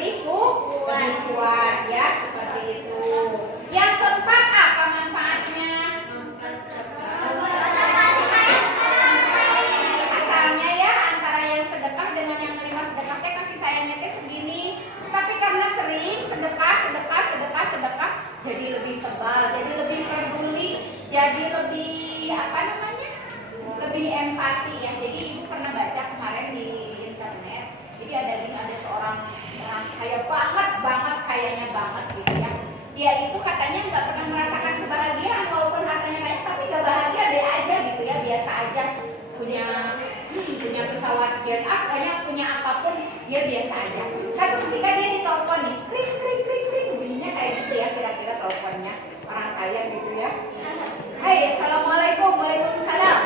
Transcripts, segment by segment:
lebih kuat ya, seperti itu. Yang keempat apa manfaatnya? Asalnya ya antara yang sedekah dengan yang menerima sedekah kasih sayangnya segini, tapi karena sering sedekah jadi lebih tebal, jadi lebih peduli, jadi lebih lebih empati ya. Jadi ibu pernah baca kemarin di internet, jadi ada seorang kaya banget kayaknya banget gitu ya. Dia itu katanya nggak pernah merasakan kebahagiaan walaupun hartanya banyak, tapi nggak bahagia, dia aja gitu ya, biasa aja. Punya pesawat jet, punya apapun, dia biasa aja. Satu ketika dia ditelepon nih, kring bunyinya kayak gitu ya, kira-kira teleponnya orang kaya gitu ya. Hai, assalamualaikum, waalaikumsalam.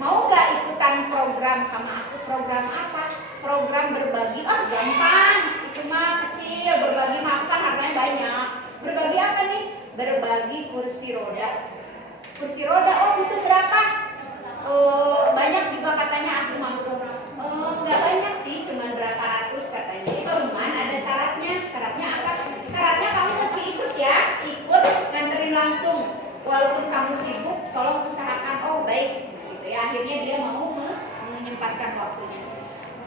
Mau nggak ikutan program sama aku? Program apa? Program berbagi. Gampang, itu mah kecil, berbagi makan harganya banyak. Berbagi apa nih? Berbagi kursi roda. Kursi roda, butuh berapa? Banyak juga katanya aku mampu. Nggak banyak sih, cuma berapa ratus katanya. Cuman ada syaratnya. Syaratnya apa? Syaratnya kamu mesti ikut ya, ikut nganterin langsung. Walaupun kamu sibuk, tolong usahakan. Baik, gitu ya. Akhirnya dia mau menyempatkan waktunya.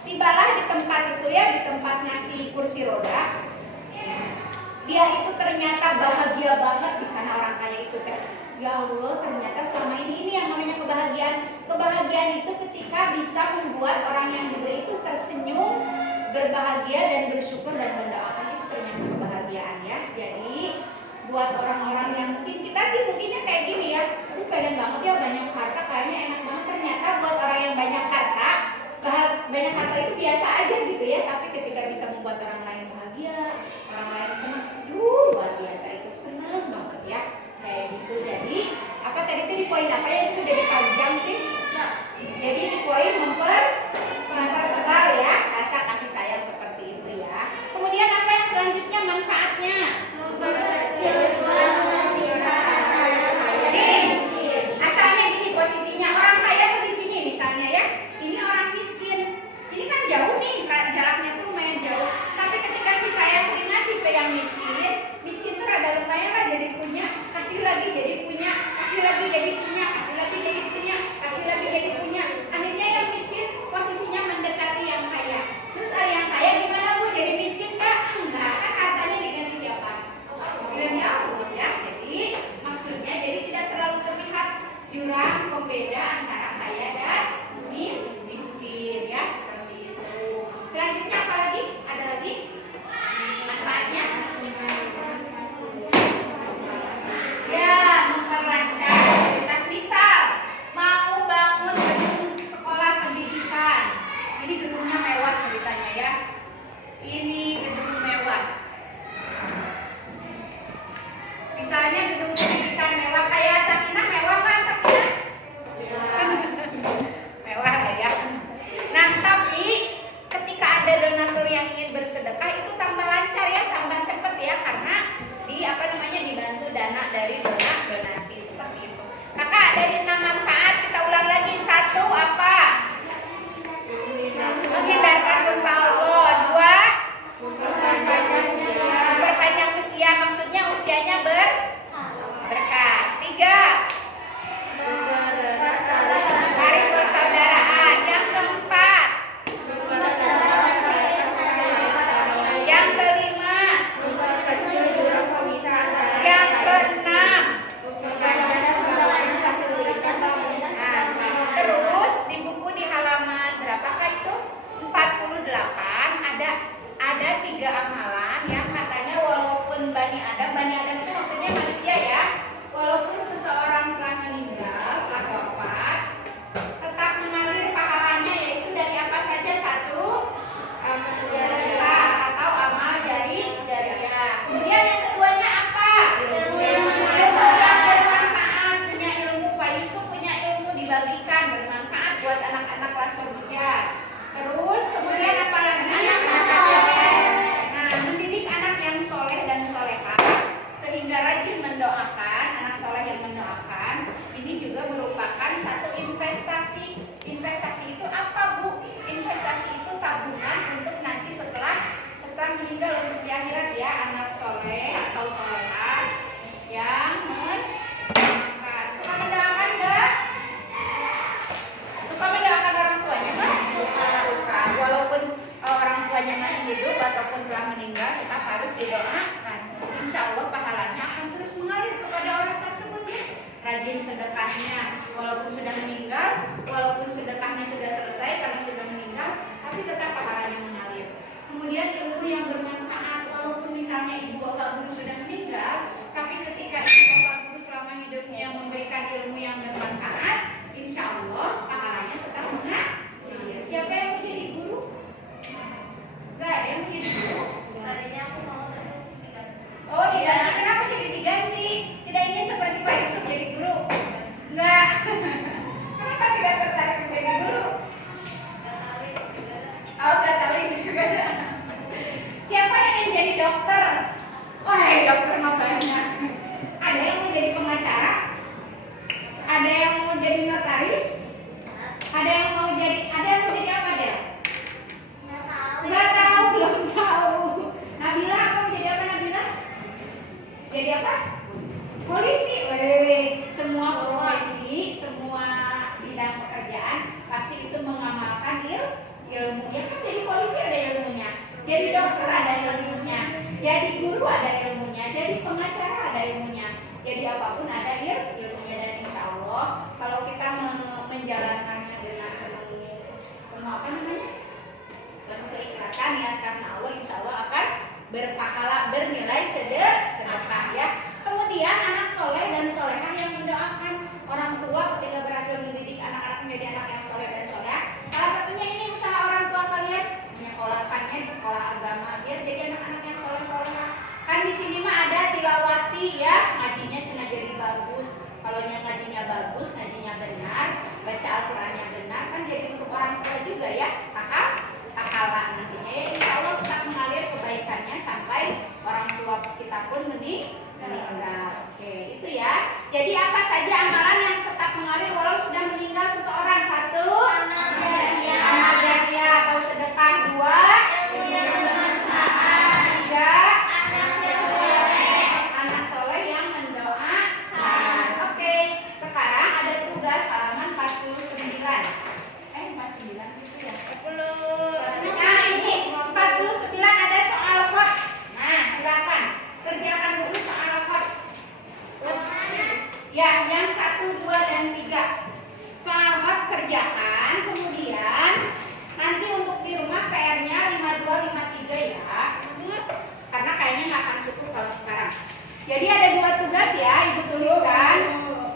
Tibalah di tempat itu ya, di tempat ngasih kursi roda. Dia itu ternyata bahagia banget di sana orang kaya itu kan. Ya Allah, ternyata selama ini yang namanya kebahagiaan. Kebahagiaan itu ketika bisa membuat orang yang diberi itu tersenyum, berbahagia dan bersyukur dan mendoakan, itu ternyata kebahagiaan ya. Jadi buat orang-orang yang kita sih mungkinnya kayak gini ya, ini pengen banget ya banyak harta, kayaknya enak banget. Ternyata buat orang yang banyak harta itu biasa aja gitu ya. Tapi ketika bisa membuat orang lain bahagia, orang lain senang, luar biasa, itu senang banget ya. Kayak gitu. Jadi apa tadi itu di poin apa ya, itu udah dipanjang sih. Jadi di poin mempertebal ya rasa kasih sayang seperti itu ya. Kemudian apa yang selanjutnya manfaatnya? Asalnya gini posisinya, orang kaya tuh di sini misalnya ya. Ini orang miskin. Ini kan jauh nih, jaraknya tuh lumayan jauh. Tapi ketika si kaya sering ngasih ke yang miskin tuh rada lumayan lah jadi punya, kasih lagi jadi punya, kasih lagi jadi punya, kasih lagi jadi punya, kasih lagi jadi punya. Akhirnya yang miskin posisinya mendekati yang kaya. Terus yang kaya gimana Bu? Jadi miskin Kak? Enggak, kan hartanya diganti siapa? Diganti Allah ya. Jadi maksudnya jadi tidak terlalu terlihat jurang pembeda antara kaya dan miskin ya, seperti itu. Selanjutnya apa lagi? Ada lagi manfaatnya? Ya, memperlancar aktivitas. Misal mau bangun gedung sekolah pendidikan, ini gedungnya mewah ceritanya ya. Ini gedung mewah. Misalnya gedung pendidikan mewah kayak Sakinah, mewah nggak Sakinah? Mewah ya. Nah, tapi ketika ada donatur yang ingin bersedekah itu tambah lancar ya, tambah cepat ya, karena dibantu dana dari donasi seperti itu. Kakak ada 6 manfaat, kita ulang lagi. 1 apa? Menghindarkan murka Allah. 2 memperpanjang usia, maksudnya usianya berkah. 3 tari persaudaraan. Yang keempat, yang kelima, yang keenam. Terus di buku di halaman berapakah itu? 48 ada 3 amalan yang katanya walaupun Bani Adam itu maksudnya manusia ya, walaupun seseorang telah meninggal, telah wafat, tetap mengalir pahalanya, yaitu dari apa saja? 1 sedekah atau amal jariah. Kemudian yang keduanya apa? Ilmu yang bermanfaat. Punya ilmu, Pak Yusuf punya ilmu dibagikan, bermanfaat buat anak-anak kelas remaja. Terus kemudian apa lagi? Nah, mendidik anak yang soleh dan solehah sehingga rajin mendoakan. Anak soleh yang mendoakan ini juga merupakan satu investasi. Investasi itu apa Bu? Investasi itu tabungan untuk nanti setelah meninggal untuk di akhirat ya, anak soleh atau solehah yang mendoakan. Suka mendoakan enggak? Suka mendoakan orang tuanya kan? Suka. Walaupun orang tuanya masih hidup ataupun telah meninggal, tetap harus didoakan. Insya Allah pahalanya akan terus mengalir kepada orang tersebut ya. Rajin sedekahnya, walaupun sudah meninggal, walaupun sedekahnya sudah selesai karena sudah meninggal, tapi tetap pahalanya mengalir. Kemudian ilmu yang bermanfaat, walaupun misalnya ibu bapak guru sudah meninggal, tapi ketika ibu bapak guru selama hidupnya memberikan ilmu yang bermanfaat, insya Allah pahalanya tetap mengalir. Siapa yang mau jadi guru? Enggak ada yang mau jadi guru? Tadinya aku mau diganti. Oh diganti, kenapa jadi diganti? Tidak ingin seperti Pak Yusuf jadi guru? Enggak. Kenapa tidak tertarik menjadi guru? Oh enggak tahu ini juga. Siapa yang ingin jadi dokter? Wah dokter mah banyak. Ada yang mau jadi pengacara? Ada yang mau jadi notaris? Ada yang mau jadi apa deh? Enggak tahu, belum tahu. Nabila apa mau jadi apa Nabila? Jadi apa? Polisi. Semua polisi, semua bidang pekerjaan pasti itu mengamalkan ilmu. Ya kan jadi polisi ada ilmunya, jadi dokter ada ilmunya, jadi guru ada ilmunya, jadi pengacara ada ilmunya, jadi apapun ada ilmunya. Dan insya Allah kalau kita menjalankannya dengan penuh keikhlasan niat karena Allah, insya Allah akan berpahala, bernilai sedekah ya. Kemudian anak soleh dan solehah yang mendoakan orang tua ketika berhasil mendidik anak-anak menjadi anak yang soleh dan solehah. Salah satunya ini usaha orang tua kalian, menyekolahkannya di sekolah agama biar jadi anak-anak yang soleh-solehah. Kan di sini mah ada tilawati ya, ngajinya cina jadi bagus. Kalau ngajinya bagus, ngajinya benar, baca Al-Qur'annya benar, kan jadi untuk orang tua juga ya. Pahala nantinya ya, insya Allah tetap mengalir kebaikannya sampai orang tua kita pun meninggal. Oke, itu ya. Jadi apa saja amalan yang tetap mengalir walau sudah meninggal seseorang? 1, amal jariah atau sedekah. 2, 3, anak soleh yang mendoakan. Oke, sekarang ada tugas halaman 49. 49 itu ya. Nah ini 49 ada soal hots. Nah silakan kerjakan dulu soal hots. Ya, yang 1, 2, dan 3. Soal hots kerjakan. Kemudian nanti untuk di rumah PR-nya 52, 53 ya. Karena kayaknya nggak akan cukup kalau sekarang. Jadi ada 2 tugas ya, ibu tuliskan.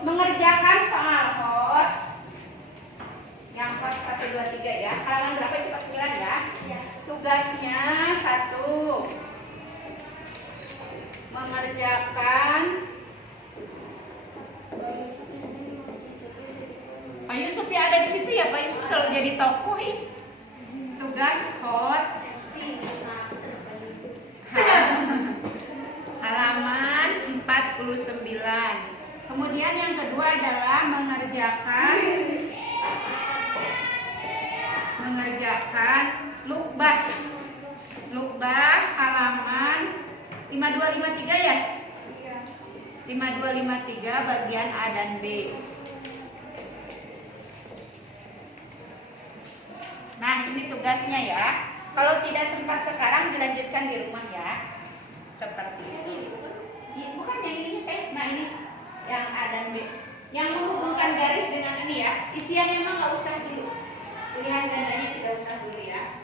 Mengerjakan soal hots. Yang hots 1, 2, 3 ya. Halaman berapa itu? 49 ya. Tugasnya 1, mengerjakan. Pak Yusuf ya ada di situ ya, Pak Yusuf selalu jadi tokoh. Tugas hots halaman 49. Kemudian yang kedua adalah mengerjakan lukbah halaman 52, 53 ya? 52, 53 bagian A dan B. Nah ini tugasnya ya. Kalau tidak sempat sekarang dilanjutkan di rumah ya. Seperti itu. Bukan yang ini saya, nah ini yang A dan B. Yang menghubungkan garis dengan ini ya. Isiannya emang nggak usah dulu. Pilihan gandanya tidak usah dulu ya.